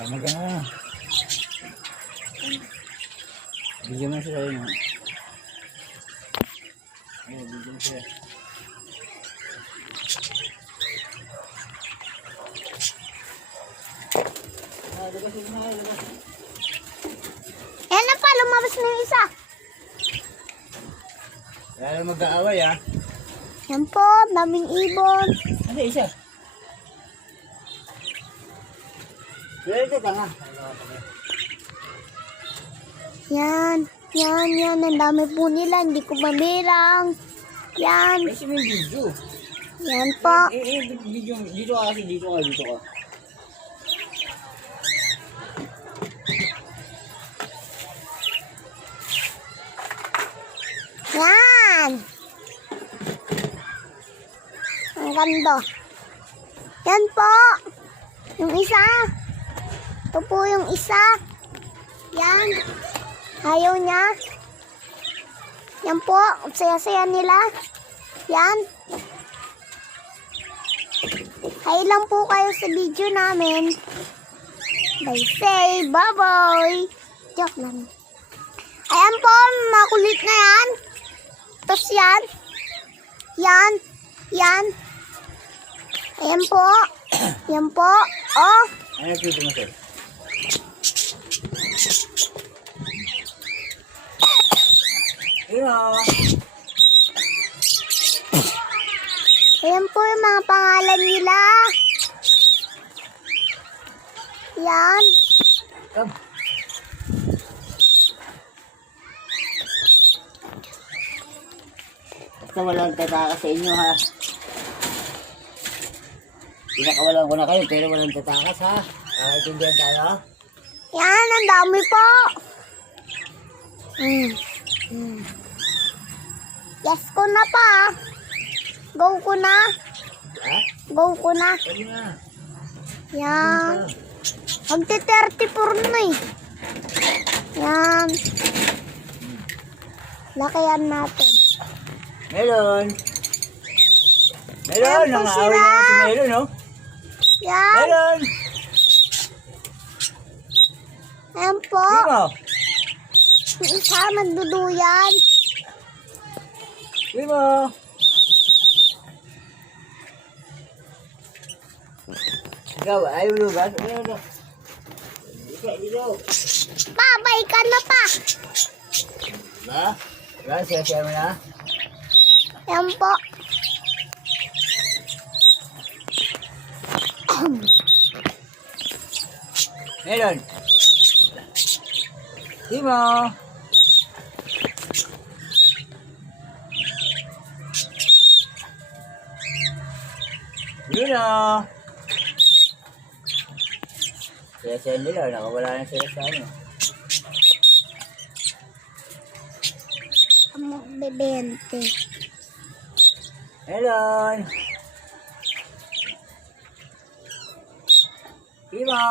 Ay, magana. Bigyan mo siya yun. Ay, bigyan mo siya. Ay, labas na, labas. Ayan na pa, lumabas na yung isa. Kaya lang mag-aaway ah. Yan po, daming ibon. Ano isa? Pwede ka nga. Yan, ang dami po nila, hindi ko mabilang. Yan, Kasi may video. yan po. Video, dito ka kasi, dito ka. Yan. Ang ganda. Yan po. Yung isa. Ito po yung isa. Yan. Ayaw niya. Yan po. Ang saya-saya nila. Yan. Hi lang po kayo sa video namin. Bye say bye-bye. Joke lang. Ayan po. Makulit na yan. Tapos yan. Yan. Yan. Ayan po. Yan po. Oh. Ano dito mo sir? Hello. Ayan po yung mga pangalan nila. Yan. Come. Basta walang tataka sa inyo ha. Pinakawalan ko na kayo pero walang tatakas ha. Intindihan tayo. Yan, ang dami po. Yes ko na pa. Go ko na. Ha? Go ko na. Pwede na. Yan. Magti-34 na eh. Yan. Lakayan natin. Melon. Melon, Ayan po nangaaway sila. na si Melon, no? Yan. Melon! Ayan po. Limo! Yung isa nagduduyan. Limo! Ikaw, ayaw lugas? Ayaw. Dito. Babay ka na pa. Ba? Ba, siya mo na? Ayan po. Melon! Limo! Lino! Siya nila, nakawala na sila sa ano. Amok bebente. Melon! Limo!